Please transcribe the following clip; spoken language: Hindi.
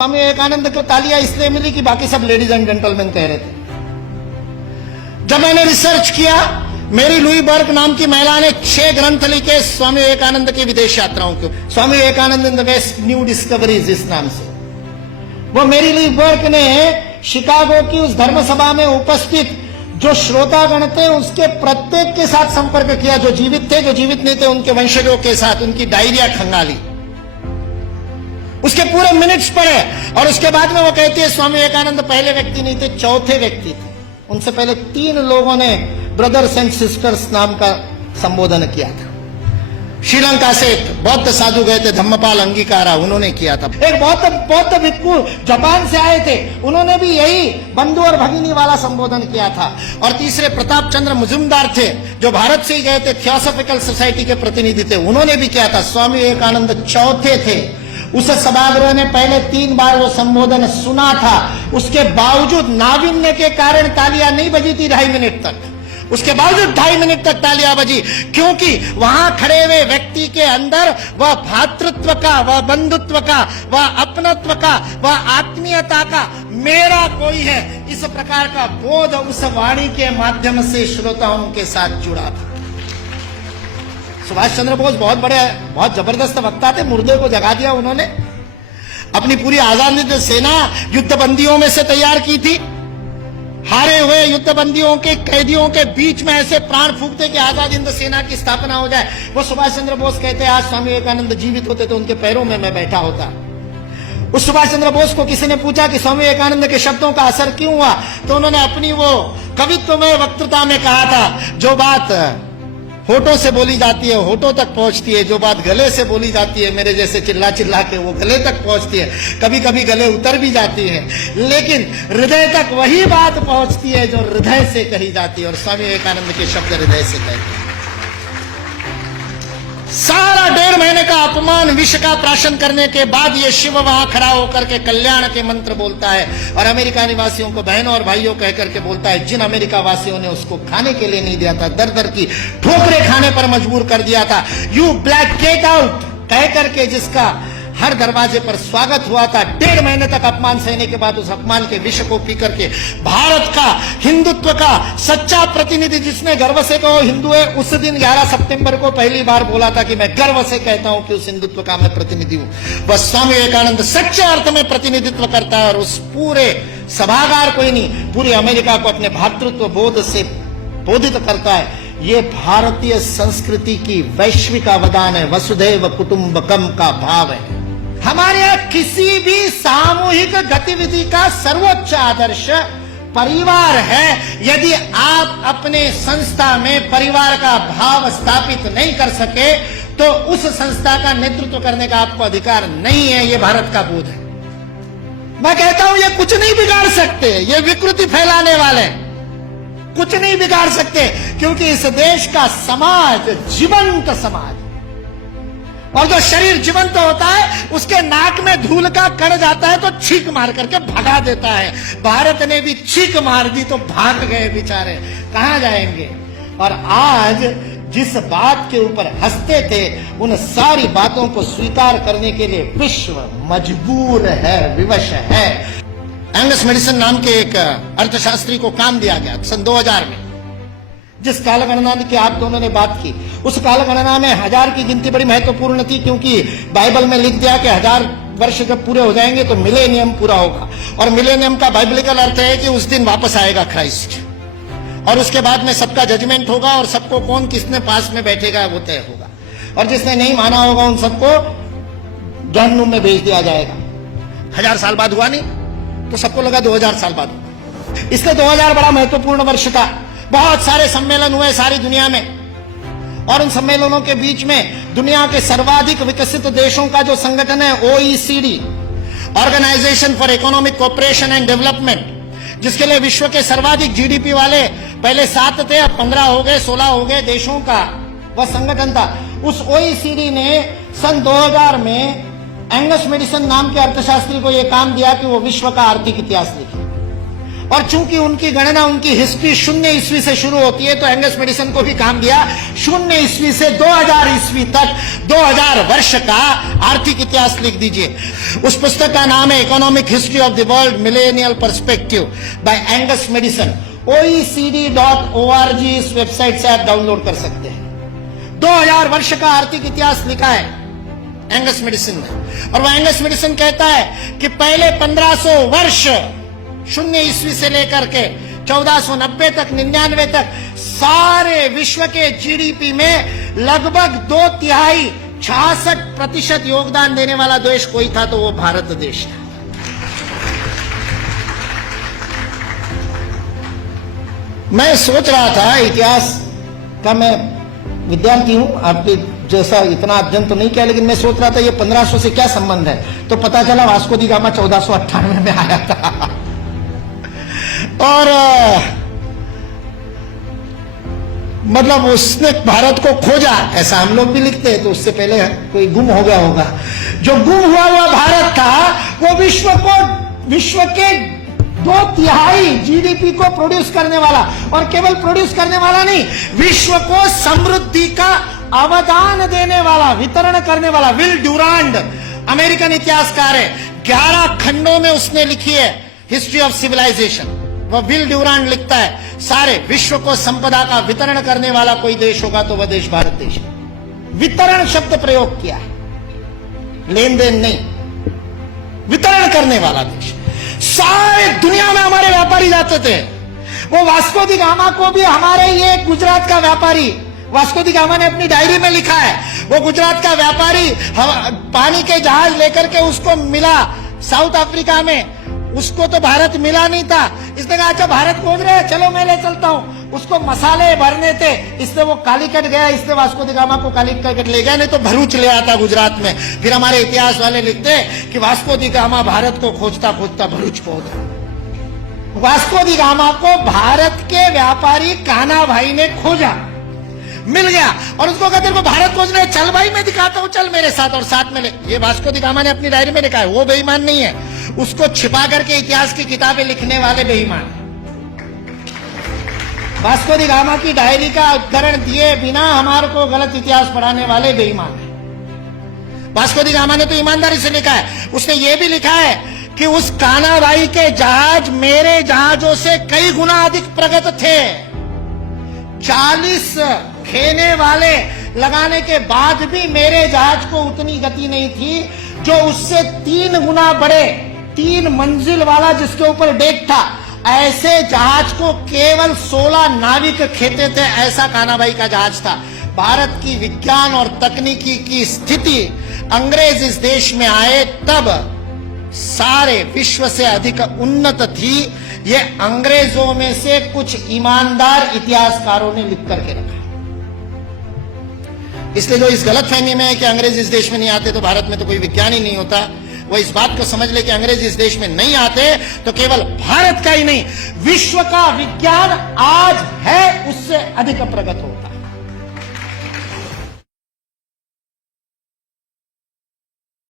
स्वामी विवेकानंद को तालियां इसलिए मिली कि बाकी सब लेडीज एंड जेंटलमैन कह रहे थे। जब मैंने रिसर्च किया, मेरी लुई बर्ग नाम की महिला ने 6 ग्रंथ लिखे स्वामी विवेकानंद की विदेश यात्राओं के, Swami Vivekananda in the west new discoveries इस नाम से। वो मेरी लुई बर्ग ने शिकागो की उस धर्म सभा में उपस्थित जो श्रोतागण थे उसके प्रत्येक के साथ संपर्क किया, जो जीवित थे, जो जीवित नहीं थे उनके वंशजों के साथ, उनकी डायरिया खंगाली, उसके पूरे मिनट्स पढ़े। और उसके बाद में वो कहती है स्वामी विवेकानंद पहले व्यक्ति नहीं थे, चौथे व्यक्ति थे। उनसे पहले 3 लोगों ने ब्रदर्स एंड सिस्टर्स नाम का संबोधन किया था। श्रीलंका से एक बौद्ध साधु गए थे, धम्मपाल अंगीकारा, उन्होंने किया था। एक बौद्ध भिक्षु जापान से आए थे, उन्होंने भी यही बंधु और भगिनी वाला संबोधन किया था। और तीसरे प्रताप चंद्र मुजुमदार थे, जो भारत से ही गए थे, थियोसॉफिकल सोसाइटी के प्रतिनिधि थे, उन्होंने भी किया था। स्वामी विवेकानंद चौथे थे। उस सभागृह ने पहले 3 बार वो संबोधन सुना था, उसके बावजूद नाविन्य के कारण तालियां नहीं बजी थी 2.5 मिनट तक। उसके बावजूद 2.5 मिनट तक तालियां बजी, क्योंकि वहां खड़े हुए व्यक्ति के अंदर वह भातृत्व का, वह बंधुत्व का, वह अपनत्व का, वह आत्मीयता का, मेरा कोई है, इस प्रकार का बोध उस वाणी के माध्यम से श्रोताओं के साथ जुड़ा था। सुभाष चंद्र बोस बहुत जबरदस्त वक्ता थे, मुर्दे को जगा दिया उन्होंने। अपनी पूरी आजादी सेना युद्धबंदियों में से तैयार की थी। हारे हुए युद्धबंदियों के कैदियों के बीच में ऐसे प्राण फूंकते कि आजाद हिंद सेना की स्थापना हो जाए। वो सुभाष चंद्र बोस कहते हैं, आज स्वामी विवेकानंद जीवित होते तो उनके पैरों में मैं बैठा होता। उस सुभाष चंद्र बोस को किसी ने पूछा कि स्वामी विवेकानंद के शब्दों का असर क्यों हुआ, तो उन्होंने अपनी वो कवित्वमय वक्तृता में कहा था, जो बात होठों से बोली जाती है होठों तक पहुंचती है, जो बात गले से बोली जाती है मेरे जैसे चिल्ला चिल्ला के वो गले तक पहुंचती है, कभी कभी गले उतर भी जाती है, लेकिन हृदय तक वही बात पहुंचती है जो हृदय से कही जाती है। और स्वामी विवेकानंद के शब्द हृदय से कहते हैं। सारा 1.5 महीने का अपमान विष का प्राशन करने के बाद ये शिव वहां खड़ा होकर के कल्याण के मंत्र बोलता है और अमेरिका निवासियों को बहनों और भाइयों कह करके बोलता है, जिन अमेरिका वासियों ने उसको खाने के लिए नहीं दिया था, दर दर की ठोकरें खाने पर मजबूर कर दिया था, यू ब्लैक गेट आउट कह करके जिसका हर दरवाजे पर स्वागत हुआ था, 1.5 महीने तक अपमान सहने के बाद उस अपमान के विष को पी करके भारत का हिंदुत्व का सच्चा प्रतिनिधि, जिसने गर्व से कहो हिंदू है, उस दिन 11 सितंबर को पहली बार बोला था कि मैं गर्व से कहता हूं कि उस हिंदुत्व का मैं प्रतिनिधि हूं। बस स्वामी विवेकानंद सच्चे अर्थ में प्रतिनिधित्व करता है और उस पूरे सभागार को ही नहीं, पूरी अमेरिका को अपने भातृत्व बोध से बोधित करता है। ये भारतीय संस्कृति की वैश्विक अवदान है, वसुधैव कुटुंबकम का भाव है। हमारे यहां किसी भी सामूहिक गतिविधि का सर्वोच्च आदर्श परिवार है। यदि आप अपने संस्था में परिवार का भाव स्थापित नहीं कर सके तो उस संस्था का नेतृत्व करने का आपको अधिकार नहीं है। यह भारत का बोध है। मैं कहता हूं ये कुछ नहीं बिगाड़ सकते, ये विकृति फैलाने वाले कुछ नहीं बिगाड़ सकते, क्योंकि इस देश का समाज जीवंत समाज, और जो शरीर जीवंत होता है उसके नाक में धूल का कण जाता है तो छींक मार करके भगा देता है। भारत ने भी छींक मार दी तो भाग गए बेचारे, कहां जाएंगे। और आज जिस बात के ऊपर हंसते थे, उन सारी बातों को स्वीकार करने के लिए विश्व मजबूर है, विवश है। एंगस मेडिसन नाम के एक अर्थशास्त्री को काम दिया गया सन 2000 में। जिस कालगणना की आप दोनों ने बात की, उस कालगणना में 1000 की गिनती बड़ी महत्वपूर्ण थी, क्योंकि बाइबल में लिख दिया कि 1000 वर्ष जब पूरे हो जाएंगे तो मिलेनियम पूरा होगा। और मिलेनियम का बाइबलिकल अर्थ है कि उस दिन वापस आएगा क्राइस्ट, और उसके बाद में सबका जजमेंट होगा और सबको कौन किसने पास में बैठेगा वो तय होगा, और जिसने नहीं माना होगा उन सबको जहन्नुम में भेज दिया जाएगा। 1000 साल बाद हुआ नहीं तो सबको लगा 2000 साल बाद हुआ। इसलिए 2000 बड़ा महत्वपूर्ण वर्ष था। बहुत सारे सम्मेलन हुए सारी दुनिया में, और उन सम्मेलनों के बीच में दुनिया के सर्वाधिक विकसित देशों का जो संगठन है OECD, organisation for economic cooperation and development, जिसके लिए विश्व के सर्वाधिक GDP वाले पहले 7 थे, अब 15 हो गए, 16 हो गए देशों का वह संगठन था। उस OECD ने सन 2000 में एंगस मेडिसन नाम के अर्थशास्त्री को यह काम दिया कि वो विश्व का आर्थिक इतिहास लिखे। और चूंकि उनकी गणना, उनकी हिस्ट्री 0 ईस्वी से शुरू होती है, तो एंगस मैडिसन को भी काम दिया 0 ईस्वी से 2000 ईस्वी तक 2000 वर्ष का आर्थिक इतिहास लिख दीजिए। उस पुस्तक का नाम है economic history of the world millennial perspective by Angus Maddison. OECD.org इस वेबसाइट से आप डाउनलोड कर सकते हैं। 2000 वर्ष का आर्थिक इतिहास लिखा है एंगस मैडिसन ने। और वह एंगस मैडिसन कहता है कि पहले 1500 वर्ष 0 ईस्वी से लेकर के 1490 तक 99 तक सारे विश्व के जीडीपी में लगभग 2/3 66% योगदान देने वाला देश कोई था तो वो भारत देश था। मैं सोच रहा था, इतिहास का मैं विद्यार्थी हूं, आपके जैसा इतना अध्ययन तो नहीं किया, लेकिन मैं सोच रहा था ये 1500 से क्या संबंध है। तो पता चला वास्को दी गामा 1498 में आया था। और मतलब उसने भारत को खोजा, ऐसा हम लोग भी लिखते हैं, तो उससे पहले कोई गुम हो गया होगा। जो गुम हुआ भारत था वो विश्व के 2/3 जीडीपी को प्रोड्यूस करने वाला, और केवल प्रोड्यूस करने वाला नहीं, विश्व को समृद्धि का अवदान देने वाला, वितरण करने वाला। विल ड्यूरांड अमेरिकन इतिहासकार है, 11 खंडों में उसने लिखी है हिस्ट्री ऑफ सिविलाइजेशन। वह विल ड्यूरांड लिखता है सारे विश्व को संपदा का वितरण करने वाला कोई देश होगा तो वह देश भारत देश है। वितरण शब्द प्रयोग किया है, लेन देन नहीं, वितरण करने वाला देश। सारे दुनिया में हमारे व्यापारी जाते थे। वो वास्को दी गामा को भी हमारे ये गुजरात का व्यापारी, वास्को दी गामा ने अपनी डायरी में लिखा है, वो गुजरात का व्यापारी पानी के जहाज लेकर के उसको मिला साउथ अफ्रीका में, उसको तो भारत मिला नहीं था। इसने कहा अच्छा भारत खोज रहे हैं, चलो मैं ले चलता हूं। उसको मसाले भरने थे, इसने वो कालीकट गया, इसने वास्को दी गामा को कालीकट ले गया, नहीं तो भरूच ले आता गुजरात में। फिर हमारे इतिहास वाले लिखते कि वास्को दी गामा भारत को खोजता खोजता भरूच पहुंच गया। वास्को दी गामा को भारत के व्यापारी कान्हा भाई ने खोजा, मिल गया, और उसको कहते को भारत खोजने, चल भाई मैं दिखाता हूं, चल मेरे साथ, और साथ में ले। ये वास्को दी गामा ने अपनी डायरी में लिखा है, वो बेईमान नहीं है, उसको छिपा करके इतिहास की किताबें लिखने वाले बेईमान। वास्को दी गामा की डायरी का उद्धरण दिए बिना हमारे को गलत इतिहास पढ़ाने वाले बेईमान है। वास्को दी गामा ने तो ईमानदारी से लिखा है, उसने ये भी लिखा है कि उस कान्हा भाई के जहाज मेरे जहाजों से कई गुना अधिक प्रगत थे। 40 खेने वाले लगाने के बाद भी मेरे जहाज को उतनी गति नहीं थी, जो उससे 3 गुना बड़े 3 मंजिल वाला जिसके ऊपर डेक था, ऐसे जहाज को केवल 16 नाविक खेते थे। ऐसा कान्हा भाई का जहाज था। भारत की विज्ञान और तकनीकी की स्थिति अंग्रेज इस देश में आए तब सारे विश्व से अधिक उन्नत थी। ये अंग्रेजों में से कुछ ईमानदार इतिहासकारों ने लिख करके रखा। इसलिए जो इस गलतफहमी में है कि अंग्रेज इस देश में नहीं आते तो भारत में तो कोई विज्ञान ही नहीं होता, वो इस बात को समझ ले कि अंग्रेज इस देश में नहीं आते तो केवल भारत का ही नहीं, विश्व का विज्ञान आज है उससे अधिक प्रगत होता।